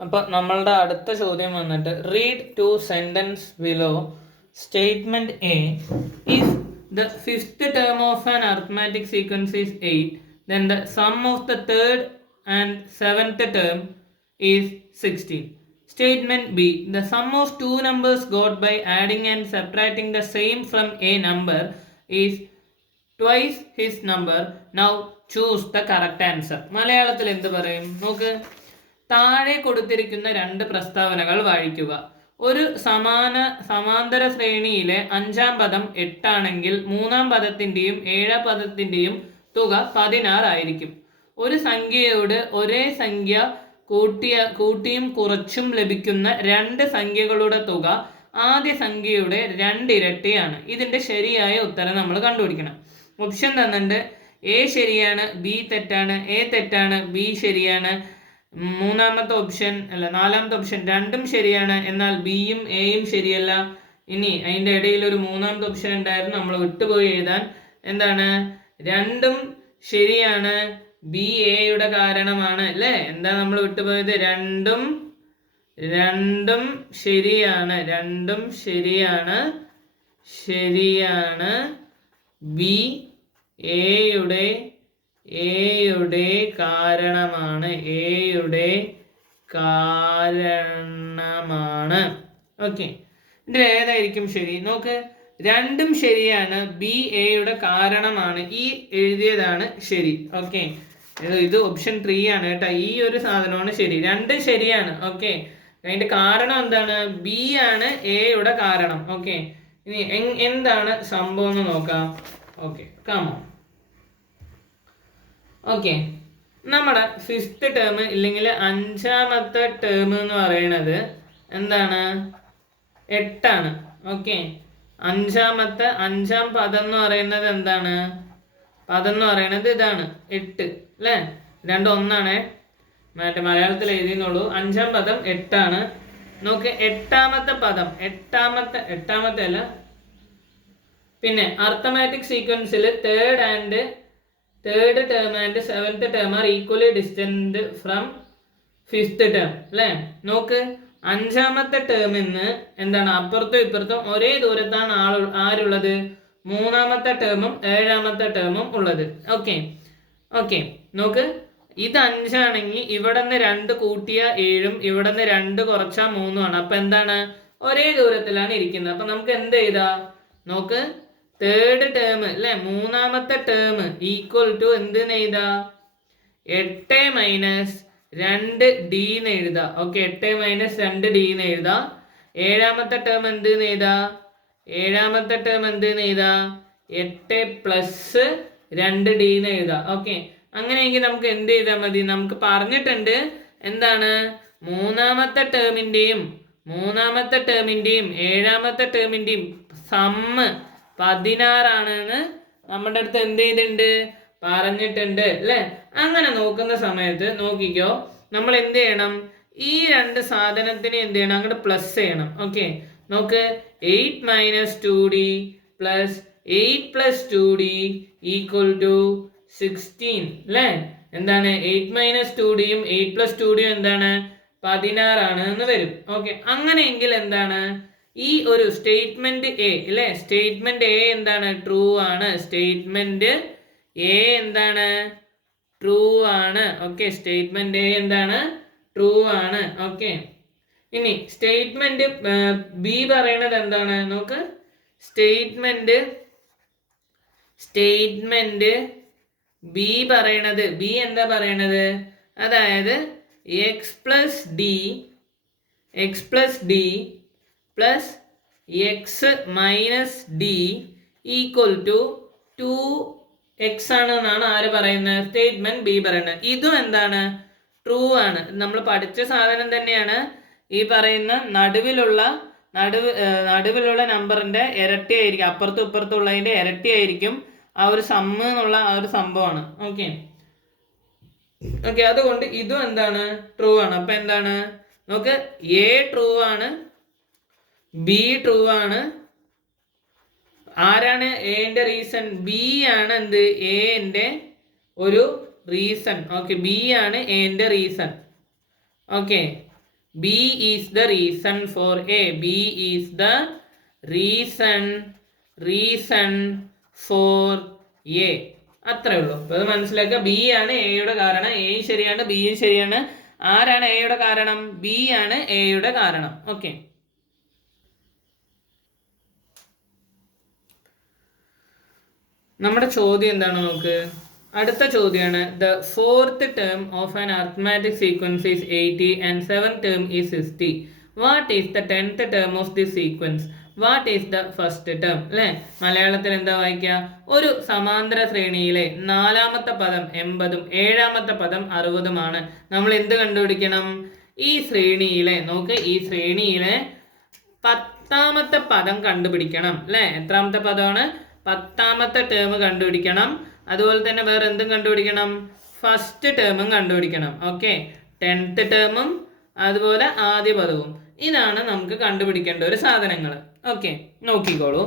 അപ്പോൾ നമ്മളുടെ അടുത്ത ചോദ്യം വന്നിട്ട് read two sentence below statement A if the fifth term of an arithmetic sequence is 8 then the sum of the third and seventh term is 16. Statement B, the sum of two numbers got by adding and subtracting the same from a number is twice his number. Now choose the correct answer. മലയാളത്തിൽ എന്ത് പറയും നോക്ക്. താഴെ കൊടുത്തിരിക്കുന്ന രണ്ട് പ്രസ്താവനകൾ വായിക്കുക. ഒരു സമാന്തര ശ്രേണിയിലെ അഞ്ചാം പദം 8 ആണെങ്കിൽ മൂന്നാം പദത്തിൻ്റെയും ഏഴാം പദത്തിൻ്റെയും തുക 16 ആയിരിക്കും. ഒരു സംഖ്യയോട് ഒരേ സംഖ്യ കൂട്ടിയും കുറച്ചും ലഭിക്കുന്ന രണ്ട് സംഖ്യകളുടെ തുക ആദ്യ സംഖ്യയുടെ 2 ഇരട്ടിയാണ്. ഇതിൻ്റെ ശരിയായ ഉത്തരം നമ്മൾ കണ്ടുപിടിക്കണം. ഓപ്ഷൻ തന്നിട്ടുണ്ട്. എ ശരിയാണ്, ബി തെറ്റാണ്, എ തെറ്റാണ്, ബി ശരിയാണ്. നാലാമത്തെ ഓപ്ഷൻ രണ്ടും ശരിയാണ്, എന്നാൽ ബിയും എയും ശരിയല്ല. ഇനി അതിൻ്റെ ഇടയിൽ ഒരു മൂന്നാമത്തെ ഓപ്ഷൻ ഉണ്ടായിരുന്നു, നമ്മൾ വിട്ടുപോയി എഴുതാൻ. എന്താണ്? രണ്ടും ശരിയാണ്, ബി എയുടെ കാരണമാണ് അല്ലേ? എന്താ നമ്മൾ വിട്ടുപോയത്? രണ്ടും ശരിയാണ്, ബി എയുടെ കാരണമാണ്. ഓക്കെ, ഇതിൽ ഏതായിരിക്കും ശരി നോക്ക്. രണ്ടും ശരിയാണ്, ബി എയുടെ കാരണമാണ്, ഈ എഴുതിയതാണ് ശരി. ഓക്കെ, ഇത് ഓപ്ഷൻ 3 ആണ് കേട്ടോ. ഈ ഒരു സാധനമാണ് ശരി, രണ്ടും ശരിയാണ്. ഓക്കെ, അതിന്റെ കാരണം എന്താണ്? ബി ആണ് എയുടെ കാരണം. ഓക്കെ, ഇനി എന്താണ് സംഭവം എന്ന് നോക്കാം. Okay, come on. ഓക്കെ, നമ്മുടെ ഫിഫ്ത്ത് ടേം ഇല്ലെങ്കിൽ അഞ്ചാമത്തെ ടേം എന്ന് പറയുന്നത് എന്താണ്? 8 ആണ്. ഓക്കെ, അഞ്ചാം പദം എന്ന് പറയുന്നത് എന്താണ്? പദം എന്ന് പറയുന്നത് ഇതാണ് 8 അല്ലേ? രണ്ടും ഒന്നാണ്. മലയാളത്തിൽ എഴുതിയെന്നുള്ളൂ. അഞ്ചാം പദം 8 ആണ്. നോക്ക്, എട്ടാമത്തെ പദം എട്ടാമത്തെ അല്ല, പിന്നെ അർത്തമാറ്റിക് സീക്വൻസിൽ third term and seventh term are equally distant from fifth term അല്ലേ? നോക്ക്, അഞ്ചാമത്തെ ടേമിന്ന് എന്താണ്? അപ്പുറത്തും ഇപ്പുറത്തും ഒരേ ദൂരത്താണ് ആരുള്ളത്? മൂന്നാമത്തെ ടേമും ഏഴാമത്തെ ടേമും ഉള്ളത്. ഓക്കെ, നോക്ക്, ഇത് 5 ആണെങ്കിൽ ഇവിടെ നിന്ന് 2 കൂട്ടിയ 7ഉം ഇവിടെ നിന്ന് 2 കുറച്ചാ 3ഉം ആണ്. അപ്പൊ എന്താണ്? ഒരേ ദൂരത്തിലാണ് ഇരിക്കുന്നത്. അപ്പൊ നമുക്ക് എന്ത് ചെയ്താ നോക്ക്, തേർഡ് ടേം അല്ലെ, മൂന്നാമത്തെ ടേം ഈക്വൽ ടു എന്തെന്ന് എഴുതാ? 8 മൈനസ് 2d എന്ന് എഴുതാ. ഓക്കെ, 8 മൈനസ് 2d എന്ന് എഴുതാ. ഏഴാമത്തെ ടേം എന്തെന്ന് എഴുതാ? 8 പ്ലസ് 2d എന്ന് എഴുതാ. ഓക്കെ, അങ്ങനെയെങ്കിൽ നമുക്ക് എന്ത് ചെയ്താൽ മതി? നമുക്ക് പറഞ്ഞിട്ടുണ്ട് എന്താണ്? മൂന്നാമത്തെ ടേമിന്റെയും ഏഴാമത്തെ ടേമിന്റെയും സമ്മ് 16 ആണെന്ന് നമ്മുടെ അടുത്ത് എന്ത് ചെയ്തിട്ടുണ്ട്? പറഞ്ഞിട്ടുണ്ട് അല്ലേ? അങ്ങനെ നോക്കുന്ന സമയത്ത് നോക്കിക്കോ, നമ്മൾ എന്ത് ചെയ്യണം? ഈ രണ്ട് സാധനത്തിന് എന്ത് ചെയ്യണം? അങ്ങോട്ട് പ്ലസ് ചെയ്യണം. ഓക്കെ, നോക്ക്, 8 minus 2d plus 8 plus 2d equal to 16 അല്ലേ? എന്താണ്? 8 മൈനസ് 2dയും 8 പ്ലസ് 2dയും എന്താണ്? 16 ആണ് എന്ന് വരും. ഓക്കെ, അങ്ങനെയെങ്കിൽ എന്താണ്? ഈ ഒരു സ്റ്റേറ്റ്മെന്റ് എ അല്ലേ? സ്റ്റേറ്റ്മെന്റ് എ എന്താണ്? ട്രൂ ആണ്. സ്റ്റേറ്റ്മെന്റ് എ എന്താണ്? ട്രൂ ആണ്. ഓക്കെ, സ്റ്റേറ്റ്മെന്റ് എ എന്താണ്? ട്രൂ ആണ്. ഓക്കെ, ഇനി സ്റ്റേറ്റ്മെന്റ് ബി പറയണത് എന്താണ്? നോക്ക്, സ്റ്റേറ്റ്മെന്റ് ബി പറയണത്, ബി എന്താ പറയണത്? അതായത് x plus d plus x minus d equal to 2x ആണെന്നാണ് ആര് പറയുന്നത്? സ്റ്റേറ്റ്മെന്റ് ബി പറയുന്നത്. ഇതും എന്താണ്? ട്രൂ ആണ്. നമ്മൾ പഠിച്ച സാധനം തന്നെയാണ്. ഈ പറയുന്ന നടുവിലുള്ള നമ്പറിന്റെ ഇരട്ടി ആയിരിക്കും, അപ്പുറത്തും ഇപ്പുറത്തുള്ളതിന്റെ ഇരട്ടി ആയിരിക്കും ആ ഒരു സമ്മ് എന്നുള്ള ആ ഒരു സംഭവമാണ്. ഓക്കെ, അതുകൊണ്ട് ഇതും എന്താണ്? ട്രൂ ആണ്. അപ്പൊ എന്താണ്? നമുക്ക് എ ട്രൂ ആണ്, ബി ട്രൂ ആണ്. ആരാണ് എന്റെ റീസൺ? ബി ആണ് എന്ത്? എന്റെ ഒരു റീസൺ. ഓക്കെ, ബി ആണ് എന്റെ reason. Okay, B is the reason for A. B is the reason for A. അത്രേ ഉള്ളൂ. അപ്പോൾ അത് മനസ്സിലാക്കുക. ബി ആണ് എയുടെ കാരണം. എ ശരിയാണ്, ബിയും ശരിയാണ്. ആരാണ് എയുടെ കാരണം? ബി ആണ് എയുടെ കാരണം. ഓക്കെ, നമ്മുടെ ചോദ്യം എന്താണ് നോക്ക്. അടുത്ത ചോദ്യമാണ്, the fourth term of an arithmetic sequence is 80 and seventh term is 60. What is the 10th term of the sequence? What is the first term? അല്ലേ, മലയാളത്തിൽ എന്താ വായിക്കുക? ഒരു സമാന്തര ശ്രേണിയിലെ 4ാമത്തെ പദം 80ഉം 7ാമത്തെ പദം 60ഉമാണ്. നമ്മൾ എന്ത് കണ്ടുപിടിക്കണം? ഈ ശ്രേണിയിലെ, നോക്ക്, ഈ ശ്രേണിയിലെ 10ാമത്തെ പദം കണ്ടുപിടിക്കണം. അല്ലേ, എത്രാമത്തെ പദമാണ്? 10ാമത്തെ ടേം കണ്ടുപിടിക്കണം. അതുപോലെ തന്നെ വേറെ എന്തും കണ്ടുപിടിക്കണം? ഫസ്റ്റ് ടേമും കണ്ടുപിടിക്കണം. ഓക്കെ, 10th ടേമും അതുപോലെ ആദ്യ പദവും. ഇതാണ് നമുക്ക് കണ്ടുപിടിക്കേണ്ട ഒരു സാധനങ്ങൾ. ഓക്കെ, നോക്കിക്കോളൂ.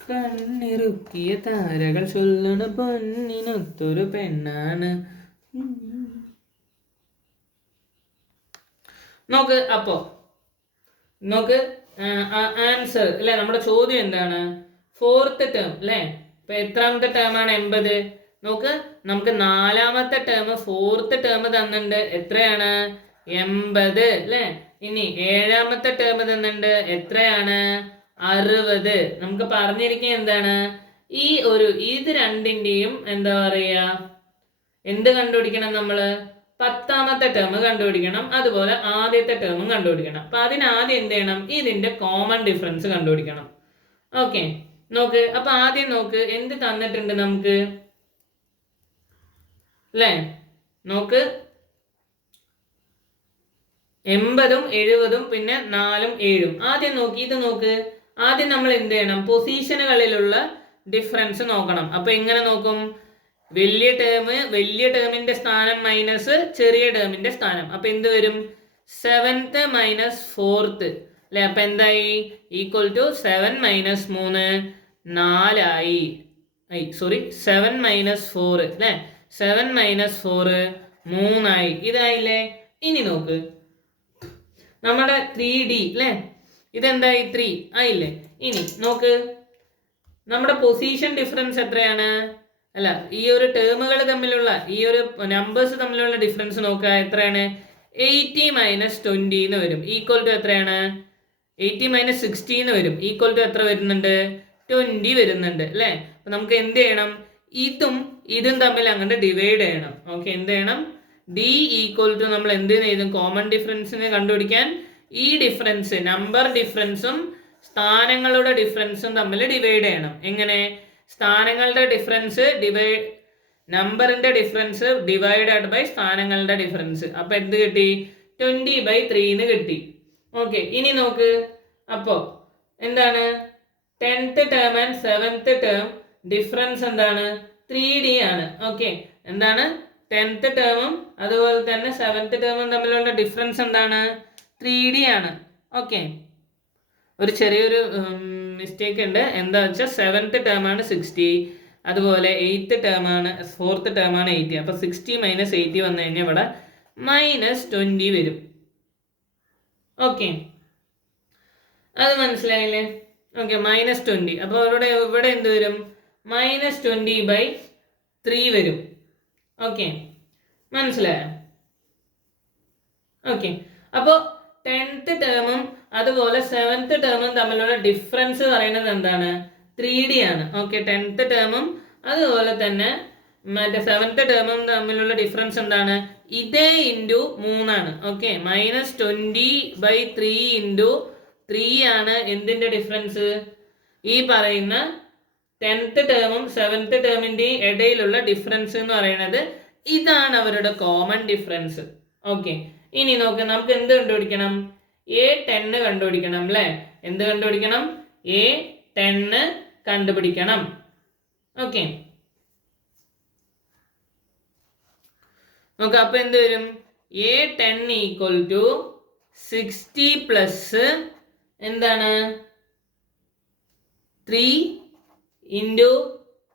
കണ്ണിറുക്കിയ താരകൾ ചൊല്ലണ പൊന്നിനൊത്തൊരു പെണ്ണാണ്. നോക്ക്, അപ്പോ നോക്ക് ആൻസർ അല്ലെ. നമ്മുടെ ചോദ്യം എന്താണ്? ഫോർത്ത് ടേം അല്ലെ. ഇപ്പൊ എത്രാമത്തെ ടേമാണ് 80? നോക്ക്, നമുക്ക് 4ാമത്തെ ടേം ഫോർത്ത് ടേം തന്നിട്ടുണ്ട്. എത്രയാണ്? 80 അല്ലെ. ഇനി 7ാമത്തെ ടേം തന്നിട്ടുണ്ട്. എത്രയാണ്? 60. നമുക്ക് പറഞ്ഞിരിക്കുക എന്താണ്? ഇത് രണ്ടിന്റെയും എന്താ പറയാ, എന്ത് കണ്ടുപിടിക്കണം? നമ്മള് 10ാമത്തെ ടേം കണ്ടുപിടിക്കണം. അതുപോലെ ആദ്യത്തെ ടേമും കണ്ടുപിടിക്കണം. അപ്പൊ അതിനാദ്യം എന്ത് ചെയ്യണം? ഇതിന്റെ കോമൺ ഡിഫറൻസ് കണ്ടുപിടിക്കണം. ഓക്കെ, നോക്ക്. അപ്പൊ ആദ്യം നോക്ക്, എന്ത് തന്നിട്ടുണ്ട് നമുക്ക്? അല്ലേ, നോക്ക്, 80ഉം 70ഉം പിന്നെ 4ഉം 7ഉം. ആദ്യം നോക്കി, ഇത് നോക്ക്. ആദ്യം നമ്മൾ എന്ത് ചെയ്യണം? പൊസിഷനുകളിലുള്ള ഡിഫറൻസ് നോക്കണം. അപ്പൊ എങ്ങനെ നോക്കും? വലിയ ടേമിന്റെ സ്ഥാനം മൈനസ് ചെറിയ ടേമിന്റെ സ്ഥാനം. അപ്പൊ എന്ത് വരും? 7th മൈനസ് 4th അല്ലെ. അപ്പൊ എന്തായി? Equal to 7 minus 3 4 sorry 7 minus 4 അല്ലെ. 7 മൈനസ് 4 3 ഇതായില്ലേ. ഇനി നോക്ക്, നമ്മുടെ 3D അല്ലെ, ഇതെന്തായി? 3 ആയില്ലേ. ഇനി നോക്ക്, നമ്മുടെ പൊസിഷൻ ഡിഫറൻസ് എത്രയാണ്? അല്ല, ഈ ഒരു ടേമുകൾ തമ്മിലുള്ള, ഈ ഒരു നമ്പേഴ്സ് തമ്മിലുള്ള ഡിഫറൻസ് നോക്കുക. എത്രയാണ്? 80 മൈനസ് 20 എന്ന് വരും. ഈക്വൽ ടു എത്രയാണ്? 80 മൈനസ് 60 എന്ന് വരും. ഈക്വൽ ടു എത്ര വരുന്നുണ്ട്? 20 വരുന്നുണ്ട് അല്ലേ. അപ്പൊ നമുക്ക് എന്ത് ചെയ്യണം? ഇതും തമ്മിൽ അങ്ങോട്ട് ഡിവൈഡ് ചെയ്യണം. ഓക്കെ, എന്ത് ചെയ്യണം? ഡി ഈക്വൽ ടു നമ്മൾ എന്ത് ചെയ്തും? കോമൺ ഡിഫറൻസിനെ കണ്ടുപിടിക്കാൻ ഈ ഡിഫറൻസ്, നമ്പർ ഡിഫറൻസും സ്ഥാനങ്ങളുടെ ഡിഫറൻസും തമ്മിൽ ഡിവൈഡ് ചെയ്യണം. എങ്ങനെ? സ്ഥാനങ്ങളുടെ ഡിഫറൻസ് നമ്പറിന്റെ ഡിഫറൻസ് ഡിവൈഡഡ് ബൈ സ്ഥാനങ്ങളുടെ ഡിഫറൻസ്. അപ്പൊ എന്ത് കിട്ടി? 20/3 എന്ന് കിട്ടി. ഓക്കെ, ഇനി നോക്ക്. അപ്പോ എന്താണ്? 10th term and 7th term difference എന്താണ്? 3D ആണ്. ഓക്കെ, എന്താണ്? 10th ടേമും അതുപോലെ തന്നെ 7th ടേമും തമ്മിലുള്ള ഡിഫറൻസ് എന്താണ്? 3D ആണ്. ഓക്കെ, ഒരു ചെറിയൊരു മിസ്റ്റേക്ക് ഉണ്ട്. എന്താ വെച്ചാൽ 7th ടേം ആണ് 60, അതുപോലെ 8th ടേം ആണ് 4th ടേം ആണ് 80. അപ്പൊ 60 മൈനസ് 80 വന്നു കഴിഞ്ഞാൽ ഇവിടെ -20 വരും. ഓക്കെ, അത് മനസ്സിലായില്ലേ? ഓക്കെ, -20. അപ്പോൾ ഇവിടെ എന്ത് വരും? -20/3 വരും. ഓക്കെ, മനസ്സിലായോ? ഓക്കെ, അപ്പോൾ 10th ടേമും അതുപോലെ 7th ടേമും തമ്മിലുള്ള ഡിഫറൻസ് പറയുന്നത് എന്താണ്? 3D ആണ്. ഓക്കെ, 10th ടേമും അതുപോലെ തന്നെ മറ്റേ 7th ടേമും തമ്മിലുള്ള ഡിഫറൻസ് എന്താണ്? ഇതേ ഇൻറ്റു 3 ആണ്. ഓക്കെ, -20/3 ഇൻറ്റു 3 ആണ് എന്തിന്റെ ഡിഫറൻസ്? ഈ പറയുന്ന 10th ടേമും 7th ടേമിന്റെയും ഇടയിലുള്ള ഡിഫറൻസ് എന്ന് പറയുന്നത് ഇതാണ് അവരുടെ കോമൺ ഡിഫറൻസ്. ഓക്കെ, ഇനി നോക്ക്, നമുക്ക് എന്ത് കണ്ടുപിടിക്കണം? A10 കണ്ടുപിടിക്കണം അല്ലേ. എന്ത് കണ്ടുപിടിക്കണം? A10 കണ്ടുപിടിക്കണം. ഓക്കെ, നോക്കാം. അപ്പൊ എന്ത് വരും? A10 ഈക്വൽ ടു 60 പ്ലസ് എന്താണ്? 3 ഇൻറ്റു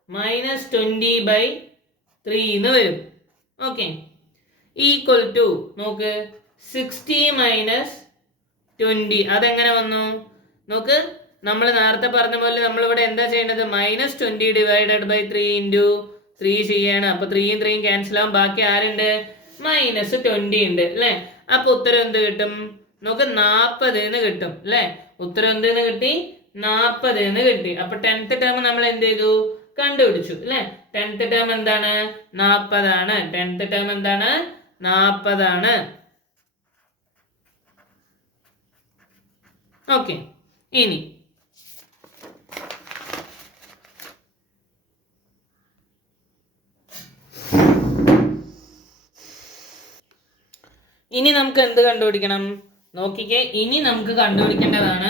-20/3 എന്ന് വരും. ഓക്കെ, ഈക്വൽ ടു നോക്ക് 60 മൈനസ് 20. അതെങ്ങനെ വന്നു നോക്ക്, നമ്മൾ നേരത്തെ പറഞ്ഞ പോലെ നമ്മളിവിടെ എന്താ ചെയ്യേണ്ടത്, -20 ഡിവൈഡഡ് ബൈ 3 ഇൻറ്റു 3 ചെയ്യാണ്. അപ്പൊ 3യും 3യും ക്യാൻസൽ ആവും, ബാക്കി ആരുണ്ട്, -20 ഉണ്ട് അല്ലേ. അപ്പൊ ഉത്തരം എന്ത് കിട്ടും നോക്ക്, 40 എന്ന് കിട്ടും അല്ലേ. ഉത്തരം എന്തെന്ന് കിട്ടി, 40 എന്ന് കിട്ടി. അപ്പൊ 10th ടേം നമ്മൾ എന്ത് ചെയ്തു, കണ്ടുപിടിച്ചു അല്ലേ. 10th ടേം എന്താണ്, 40 ആണ്. 10th ടേം എന്താണ്, 40 ആണ്. ഓക്കെ, ഇനി നമുക്ക് എന്ത് കണ്ടുപിടിക്കണം നോക്കിക്കേ. ഇനി നമുക്ക് കണ്ടുപിടിക്കേണ്ടതാണ്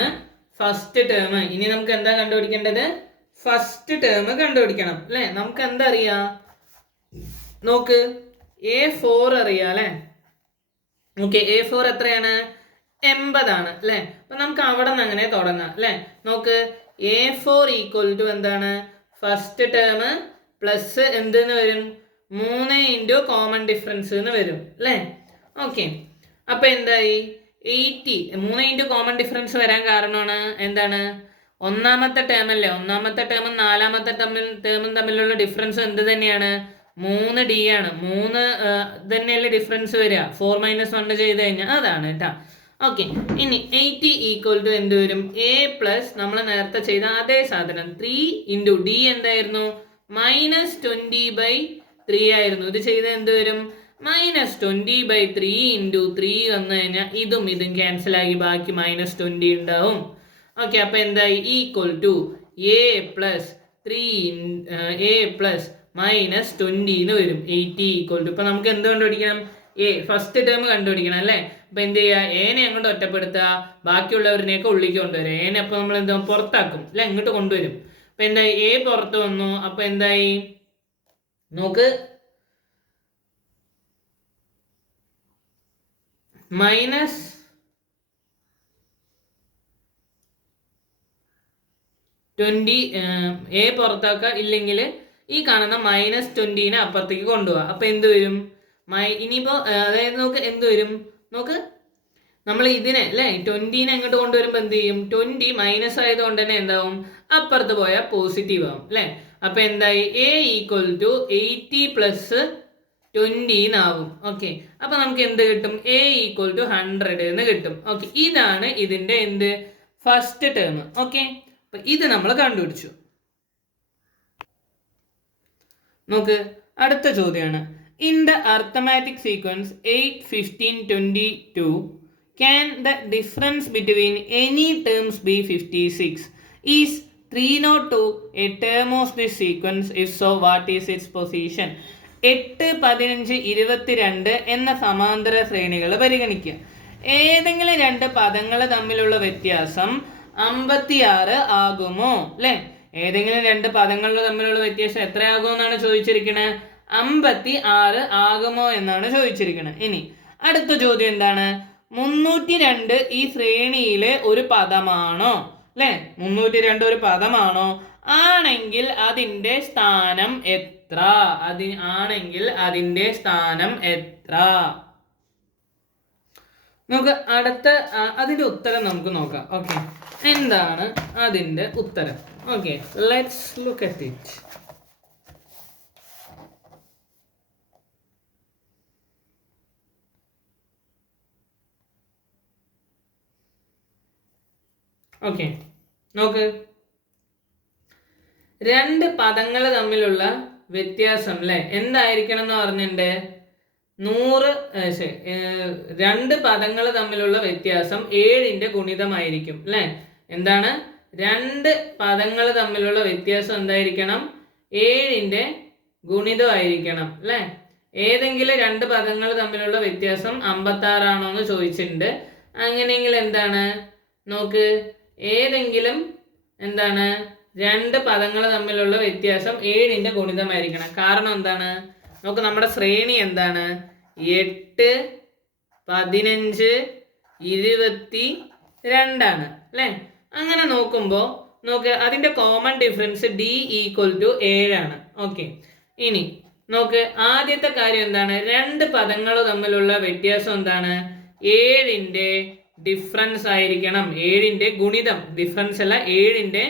ഫസ്റ്റ് ടേം. ഇനി നമുക്ക് എന്താ കണ്ടുപിടിക്കേണ്ടത്, ഫസ്റ്റ് ടേം കണ്ടുപിടിക്കണം അല്ലെ. നമുക്ക് എന്താ അറിയാ നോക്ക്, A4 അറിയാം അല്ലെ. ഓക്കെ, A4 എത്രയാണ്, 80 ആണ് അല്ലെ. അപ്പൊ നമുക്ക് അവിടെ നിന്ന് അങ്ങനെ തുടങ്ങാം അല്ലെ. നോക്ക്, A4 ഈക്വൽ ടു എന്താണ്, ഫസ്റ്റ് ടേം പ്ലസ് എന്തെന്ന് വരും, 3 ഇൻറ്റു കോമൺ ഡിഫറൻസ് എന്ന് വരും അല്ലേ. ഓക്കെ, അപ്പൊ എന്തായി 80. 3 ഇൻറ്റു കോമൺ ഡിഫറൻസ് വരാൻ കാരണമാണ് എന്താണ്, ഒന്നാമത്തെ ടേം അല്ലേ. ഒന്നാമത്തെ ടേമും നാലാമത്തെ ടേമും തമ്മിലുള്ള ഡിഫറൻസ് എന്ത് തന്നെയാണ്, 3D ആണ്. 3 തന്നെയല്ലേ ഡിഫറൻസ് വരിക. 4 - 1 ചെയ്ത് കഴിഞ്ഞാൽ അതാണ് കേട്ടാ. ഓക്കെ, ഇനി 80 ഈക്വൽ ടു എന്ത് വരും, A പ്ലസ് നമ്മൾ നേരത്തെ ചെയ്ത അതേ സാധനം 3 ഇൻറ്റു D എന്തായിരുന്നു, -20/3 ആയിരുന്നു. ഇത് ചെയ്ത എന്ത് വരും, -20/3 ഇൻറ്റു 3 വന്നു കഴിഞ്ഞാൽ ഇതും ക്യാൻസൽ ആയി, ബാക്കി -20 ഉണ്ടാവും. ഓക്കെ, അപ്പൊ എന്തായി, ഈക്വൽ ടു A പ്ലസ് -20 എന്ന് വരും. 80 ഈക്വൽ ടു, ഇപ്പൊ നമുക്ക് എന്ത് കണ്ടുപിടിക്കണം, A ഫസ്റ്റ് ടേം കണ്ടുപിടിക്കണം അല്ലേ. അപ്പൊ എന്ത് ചെയ്യുക, എനെ അങ്ങോട്ട് ഒറ്റപ്പെടുത്തുക, ബാക്കിയുള്ളവരിനെയൊക്കെ ഉള്ളിലേക്ക് കൊണ്ടുവരും. എനെ അപ്പൊ നമ്മൾ എന്താ പുറത്താക്കും അല്ലെ, ഇങ്ങോട്ട് കൊണ്ടുവരും. അപ്പൊ എന്തായി, A പുറത്ത് വന്നു. അപ്പൊ എന്തായി നോക്ക്, -20 A പുറത്താക്കുക, ഇല്ലെങ്കിൽ ഈ കാണുന്ന -20 അപ്പുറത്തേക്ക് കൊണ്ടുപോവാ. അപ്പൊ എന്ത് വരും, ഇനിയിപ്പോ അതായത് നോക്ക് എന്ത് വരും നോക്ക്, നമ്മൾ ഇതിനെ അല്ലെ 20 എങ്ങോട്ട് കൊണ്ടുവരുമ്പോ എന്ത് ചെയ്യും, 20 മൈനസ് ആയതുകൊണ്ട് തന്നെ എന്താവും, അപ്പുറത്ത് പോയാൽ പോസിറ്റീവ് ആവും അല്ലെ. അപ്പൊ എന്തായി, A ഈക്വൽ ടു 80 പ്ലസ് 20 എന്നാവും. ഓക്കെ, അപ്പൊ നമുക്ക് എന്ത് കിട്ടും, A ഈക്വൽ ടു 100 എന്ന് കിട്ടും. ഓക്കെ, ഇതാണ് ഇതിന്റെ എന്ത്, ഫസ്റ്റ് ടേം. ഓക്കെ, അപ്പൊ ഇത് നമ്മൾ കണ്ടുപിടിച്ചു. നോക്ക്, അടുത്ത ചോദ്യമാണ്, in the arithmetic sequence 8, 15, 22 can the difference between any terms be 56? Is 302 a term of this sequence? If so, what is its position? 8, 15, 22 എന്ന സമാന്തര ശ്രേണികൾ പരിഗണിക്കുക. ഏതെങ്കിലും രണ്ട് പദങ്ങൾ തമ്മിലുള്ള വ്യത്യാസം 56 ആകുമോ അല്ലെ. ഏതെങ്കിലും രണ്ട് പദങ്ങൾ തമ്മിലുള്ള വ്യത്യാസം എത്രയാകുമെന്നാണ് ചോദിച്ചിരിക്കുന്നത്, 56 ആകുമോ എന്നാണ് ചോദിച്ചിരിക്കുന്നത്. ഇനി അടുത്ത ചോദ്യം എന്താണ്, 302 ഈ ശ്രേണിയിലെ ഒരു പദമാണോ അല്ലെ. 302 ഒരു പദമാണോ, ആണെങ്കിൽ അതിന്റെ സ്ഥാനം എത്ര, ആണെങ്കിൽ അതിന്റെ സ്ഥാനം എത്ര. നമുക്ക് അടുത്ത അതിന്റെ ഉത്തരം നമുക്ക് നോക്കാം. ഓക്കെ, എന്താണ് അതിന്റെ ഉത്തരം. Okay, let's look at it. Okay, നോക്ക്, രണ്ട് പദങ്ങൾ തമ്മിലുള്ള വ്യത്യാസം അല്ലെ എന്തായിരിക്കണം എന്ന് പറഞ്ഞിട്ടുണ്ട്, 100 രണ്ട് പദങ്ങൾ തമ്മിലുള്ള വ്യത്യാസം 7ന്റെ ഗുണിതമായിരിക്കും അല്ലെ. എന്താണ്, രണ്ട് പദങ്ങൾ തമ്മിലുള്ള വ്യത്യാസം എന്തായിരിക്കണം, 7ന്റെ ഗുണിതമായിരിക്കണം അല്ലെ. ഏതെങ്കിലും രണ്ട് പദങ്ങൾ തമ്മിലുള്ള വ്യത്യാസം 56 ആണോ എന്ന് ചോദിച്ചിട്ടുണ്ട്. അങ്ങനെയെങ്കിൽ എന്താണ് നോക്ക്, ഏതെങ്കിലും എന്താണ് രണ്ട് പദങ്ങൾ തമ്മിലുള്ള വ്യത്യാസം 7ന്റെ ഗുണിതമായിരിക്കണം. കാരണം എന്താണ് നോക്ക്, നമ്മുടെ ശ്രേണി എന്താണ്, 8, 15, 22 ആണ് അല്ലെ. അങ്ങനെ നോക്കുമ്പോൾ നോക്ക്, അതിന്റെ common difference D equal to 7 ആണ്. ഓക്കെ, ഇനി നോക്ക്, ആദ്യത്തെ കാര്യം എന്താണ്? രണ്ട് പദങ്ങൾ തമ്മിലുള്ള വ്യത്യാസം എന്താണ്? 7ന്റെ ഡിഫറൻസ് ആയിരിക്കണം. 7ന്റെ ഗുണിതം, ഡിഫറൻസ് അല്ല, 7ന്റെ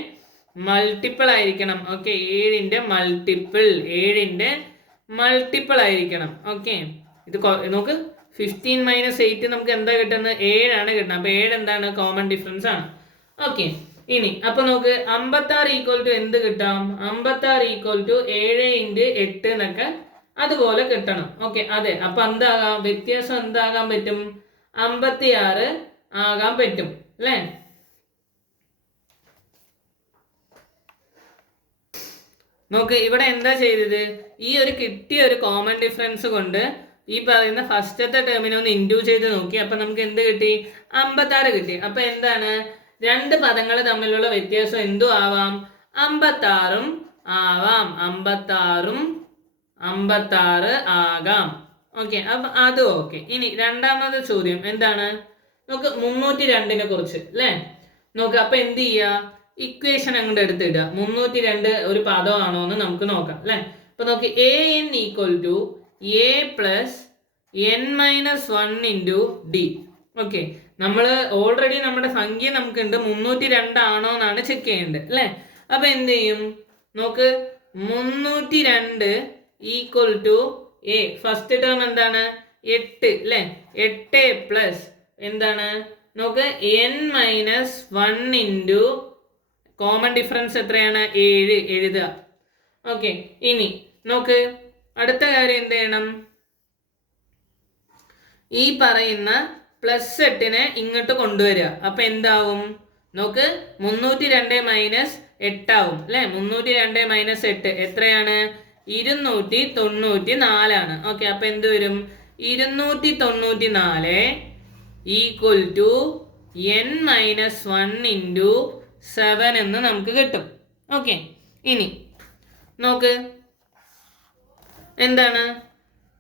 മൾട്ടിപ്പിൾ ആയിരിക്കണം. ഓക്കെ, 7ന്റെ മൾട്ടിപ്പിൾ ആയിരിക്കണം. ഓക്കെ, ഇത് നോക്ക്, 15 - 8 നമുക്ക് എന്താ കിട്ടുന്നത്? 7 ആണ് കിട്ടുന്നത്. അപ്പൊ 7 എന്താണ്? കോമൺ ഡിഫറൻസ് ആണ്. ഓക്കെ, ഇനി അപ്പൊ നോക്ക്, 56 ഈക്വൽ ടു എന്ത് കിട്ടാം? 56 ഈക്വൽ ടു 7 × 8 എന്നൊക്കെ അതുപോലെ കിട്ടണം. ഓക്കെ, അതെ. അപ്പൊ എന്താകാം? വ്യത്യാസം എന്താകാൻ പറ്റും? 56 ആകാൻ പറ്റും അല്ലേ? നോക്ക്, ഇവിടെ എന്താ ചെയ്തത്? ഈ ഒരു കിട്ടിയ ഒരു കോമൺ ഡിഫറൻസ് കൊണ്ട് ഈ പറയുന്ന ഫസ്റ്റത്തെ ടേമിനെ ഒന്ന് ഇൻഡ്യൂ ചെയ്ത് നോക്കി. അപ്പൊ നമുക്ക് എന്ത് കിട്ടി? 56 കിട്ടി. അപ്പൊ എന്താണ്? രണ്ട് പദങ്ങൾ തമ്മിലുള്ള വ്യത്യാസം എന്തും ആവാം, 56 ആവാം. 56 ആകാം. ഓക്കെ, അപ്പൊ അത് ഓക്കെ. ഇനി രണ്ടാമത്തെ ചോദ്യം എന്താണ്? നമുക്ക് 302നെ കുറിച്ച് അല്ലേ? നോക്ക്, അപ്പൊ എന്ത് ചെയ്യാ? ഇക്വേഷൻ അങ്ങോട്ട് എടുത്തിടുക. 302 ഒരു പദമാണോ എന്ന് നമുക്ക് നോക്കാം അല്ലെ? അപ്പൊ നോക്കി, an equal to a plus n - 1 into d. Okay, നമ്മൾ ഓൾറെഡി നമ്മുടെ സംഖ്യ നമുക്കുണ്ട്, 302 ആണോ എന്നാണ് ചെക്ക് ചെയ്യേണ്ടത് അല്ലേ? അപ്പൊ എന്ത് ചെയ്യും? നോക്ക്, 302 equal to a, first term എന്താണ്? 8 അല്ലേ? 8 പ്ലസ് എന്താണ്? നോക്ക്, n - 1 ഇൻറ്റു കോമൺ ഡിഫറൻസ് എത്രയാണ്? 7 എഴുതുക. ഓക്കെ, ഇനി നോക്ക്, അടുത്ത കാര്യം എന്ത് ചെയ്യണം? ഈ പറയുന്ന +8നെ ഇങ്ങോട്ട് കൊണ്ടുവരിക. അപ്പൊ എന്താവും? നോക്ക്, 302 - 8 ആവും അല്ലെ? 302 - 8 എത്രയാണ്? 294 ആണ്. ഓക്കെ, അപ്പൊ എന്ത് വരും? 294 ഈക്വൽ ടു n - 1 ഇൻറ്റു 7 എന്ന് നമുക്ക് കിട്ടും. ഓക്കെ, ഇനി നോക്ക്, എന്താണ്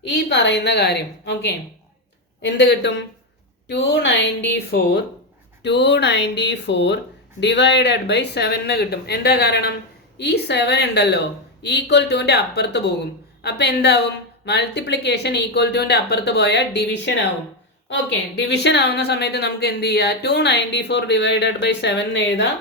ഈ പറയുന്ന കാര്യം? ഓക്കെ, എന്ത് കിട്ടും? 294 ഡിവൈഡഡ് ബൈ 7 കിട്ടും. എന്താ കാരണം? ഈ 7 ഉണ്ടല്ലോ, ഈക്വൽ ടുവിന്റെ അപ്പുറത്ത് പോകും. അപ്പൊ എന്താവും? മൾട്ടിപ്ലിക്കേഷൻ ഈക്വൽ ടുവിന്റെ അപ്പുറത്ത് പോയാൽ ഡിവിഷൻ ആവും. ഓക്കെ, ഡിവിഷൻ ആവുന്ന സമയത്ത് നമുക്ക് എന്ത് ചെയ്യാം? 294 ഡിവൈഡഡ് ബൈ 7 എഴുതാം.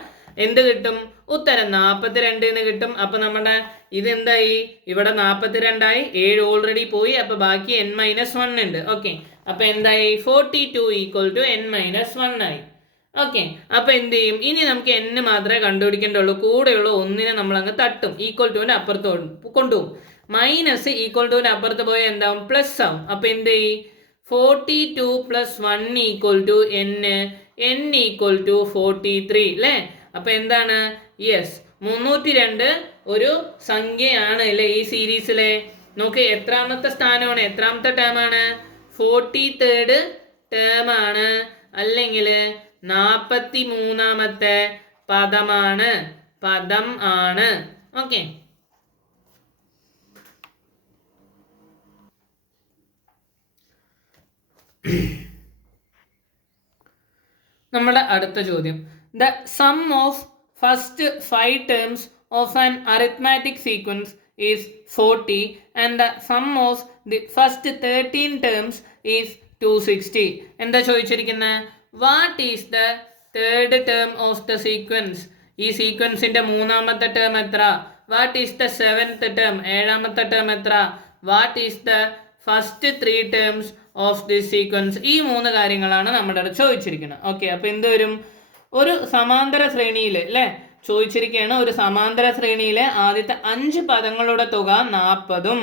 എന്ത് കിട്ടും? ഉത്തരം 42 എന്ന് കിട്ടും. അപ്പൊ നമ്മുടെ ഇതെന്തായി? ഇവിടെ 42 ആയി, 7 ഓൾറെഡി പോയി. അപ്പൊ ബാക്കി n - 1 ഉണ്ട്. ഓക്കെ, അപ്പൊ എന്തായി? 42 ഈക്വൽ ടു n - 1 ആയി. ഓക്കെ, അപ്പൊ എന്ത് ചെയ്യും? ഇനി നമുക്ക് n മാത്രമേ കണ്ടുപിടിക്കേണ്ടുള്ളൂ. കൂടെയുള്ള ഒന്നിനെ നമ്മൾ അങ്ങ് തട്ടും, ഈക്വൽ ടുവിന്റെ അപ്പുറത്ത് കൊണ്ടുപോകും. മൈനസ് ഈക്വൽ ടുവിന്റെ അപ്പുറത്ത് പോയാൽ എന്താവും? പ്ലസ് ആവും. അപ്പൊ എന്ത് ചെയ്യും? 42 + 1 equal to n equal to 43 അല്ലേ? അപ്പൊ എന്താണ്? യെസ്, 302 ഒരു സംഖ്യയാണ് അല്ലേ ഈ സീരീസിലെ? നോക്ക്, എത്രാമത്തെ സ്ഥാനമാണ്? എത്രാമത്തെ ടേം ആണ്? 43rd ടേം ആണ്, അല്ലെങ്കിൽ 43ാമത്തെ പദം ആണ്. ഓക്കെ, നമ്മുടെ അടുത്ത ചോദ്യം, the sum of first 5 terms of an arithmetic sequence is 40 and the sum of the first 13 terms is 260. എന്താ ചോദിച്ചിരിക്കുന്നത്? What is the third term of the sequence? ഈ സീക്വൻസിന്റെ മൂന്നാമത്തെ ടേം എത്ര? What is the 7th term? ഏഴാമത്തെ term എത്ര? What is the first 3 terms of this sequence? ഈ 3 കാര്യങ്ങളാണ് നമ്മുടെ അടുത്ത് ചോദിച്ചിരിക്കുന്നത്. ഓക്കെ, അപ്പൊ എന്ത് വരും? ഒരു സമാന്തര ശ്രേണിയിൽ അല്ലെ ചോദിച്ചിരിക്കുകയാണ്. ഒരു സമാന്തര ശ്രേണിയിലെ ആദ്യത്തെ 5 പദങ്ങളുടെ തുക 40ഉം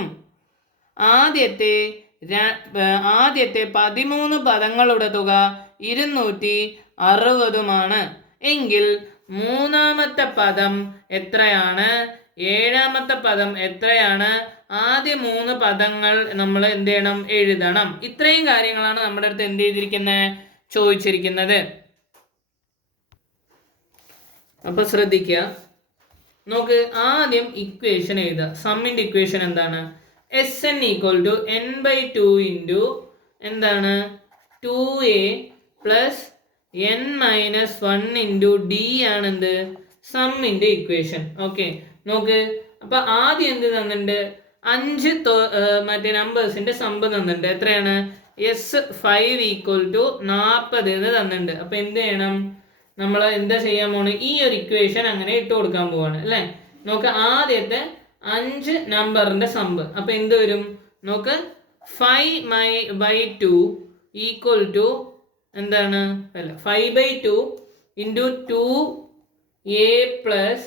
ആദ്യത്തെ 13 പദങ്ങളുടെ തുക 260ഉമാണ് എങ്കിൽ മൂന്നാമത്തെ പദം എത്രയാണ്? ഏഴാമത്തെ പദം എത്രയാണ്? ആദ്യ 3 പദങ്ങൾ നമ്മൾ എന്ത് ചെയ്യണം? എഴുതണം. ഇത്രയും കാര്യങ്ങളാണ് നമ്മുടെ അടുത്ത് എന്ത് ചെയ്തിരിക്കുന്നത്? ചോദിച്ചിരിക്കുന്നത്. അപ്പൊ ശ്രദ്ധിക്കുക. നോക്ക്, ആദ്യം ഇക്വേഷൻ എഴുതുക. സമ്മിന്റെ ഇക്വേഷൻ എന്താണ്? Sn equal to n/2 into എന്താണ്? 2a plus n - 1 into D ആണ് എന്ത്? സമ്മിന്റെ ഇക്വേഷൻ. ഓക്കെ, നോക്ക്, അപ്പൊ ആദ്യം എന്ത് തന്നിട്ടുണ്ട്? 5 മറ്റേ നമ്പേഴ്സിന്റെ സമ്പ് തന്നിട്ടുണ്ട്. എത്രയാണ്? S5 ഈക്വൽ ടു 40 എന്ന് തന്നിട്ടുണ്ട്. അപ്പൊ എന്ത് ചെയ്യണം? നമ്മൾ എന്താ ചെയ്യാൻ പോണ്? ഈ ഒരു ഇക്വേഷൻ അങ്ങനെ ഇട്ട് കൊടുക്കാൻ പോവാണ് അല്ലേ. നോക്ക് ആദ്യത്തെ 5 നമ്പറിന്റെ സമ്പ്. അപ്പൊ എന്ത് വരും? നോക്ക് 5/2 ഈക്വൽ ടു എന്താണ്? അല്ല 5/2 into 2a plus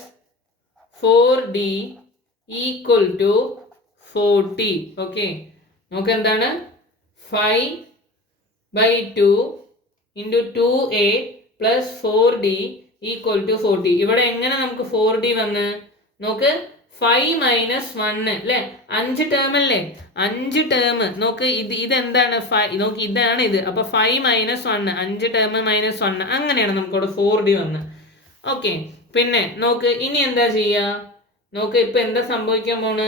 4d equal to 40. Okay, നമുക്ക് എന്താണ്? 5/2 into 2a plus 4d equal to 40. ഇവിടെ എങ്ങനെ നമുക്ക് 4d വന്ന്? നോക്ക് 5 മൈനസ് 1 അല്ലേ, 5 ടേം അല്ലേ, 5 ടേം. നോക്ക് ഇതെന്താണ്? നോക്ക് ഇതാണ് ഇത്. അപ്പൊ 5 മൈനസ് 1, 5 ടേം മൈനസ് 1, അങ്ങനെയാണ് നമുക്കിവിടെ 4d വന്ന്. ഓക്കെ, പിന്നെ നോക്ക് ഇനി എന്താ ചെയ്യുക? നോക്ക് ഇപ്പൊ എന്താ സംഭവിക്കാൻ പോണ്?